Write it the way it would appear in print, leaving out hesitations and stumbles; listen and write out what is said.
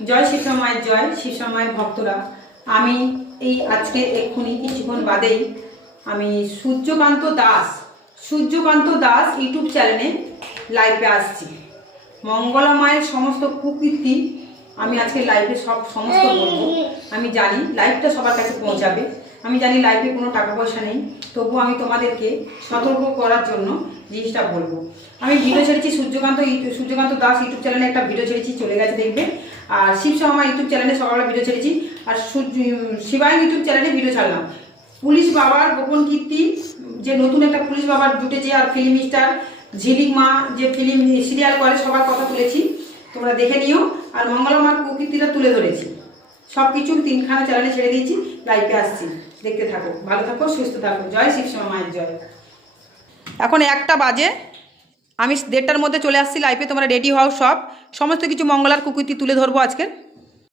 জয় শিবশ্যামা মায়ের জয়। শিবশ্যামা মায়ের ভক্তরা, আমি এই আজকে এক্ষুনি কিছুক্ষণ বাদেই আমি সূর্যকান্ত দাস ইউটিউব চ্যানেলে লাইভে আসছি। মঙ্গলা মায়ের সমস্ত কুকীর্তি আমি আজকে লাইভে সমস্ত বলবো। আমি জানি লাইভটা সবার কাছে পৌঁছাবে, আমি জানি লাইভে কোনো টাকা পয়সা নেই, তবুও আমি তোমাদেরকে সতর্ক করার জন্য জিনিসটা বলবো। আমি ভিডিও ছেড়েছি সূর্যকান্ত দাস ইউটিউব চ্যানেলে একটা ভিডিও ছেড়েছি, চলে গেছে দেখবে। আর শিবশ্যামা ইউটিউব চ্যানেলে সকালবেলা ভিডিও ছেড়েছি, আর শিবায়ন ইউটিউব চ্যানেলে ভিডিও ছাড়লাম। পুলিশ বাবার গোপন কীর্তি, যে নতুন একটা পুলিশ বাবার জুটেছে, আর ফিল্ম স্টার ঝিলিক মা যে ফিল্ম সিরিয়াল করে সবার কথা তুলেছি, তোমরা দেখে নিও। আর মঙ্গলা মার কুকীর্তিটা তুলে ধরেছি, সব কিছু 3খানা চ্যানেলে ছেড়ে দিয়েছি, লাইভে আসছি, দেখতে থাকো, ভালো থাকো, সুস্থ থাকো। জয় শিবশ্যামা মায়ের জয়। এখন 1টা বাজে, আমি 1:30টার মধ্যে চলে আসছি লাইভে, তোমরা রেডি হও, সমস্ত কিছু মঙ্গলার কুকীর্তি তুলে ধরবো আজকে।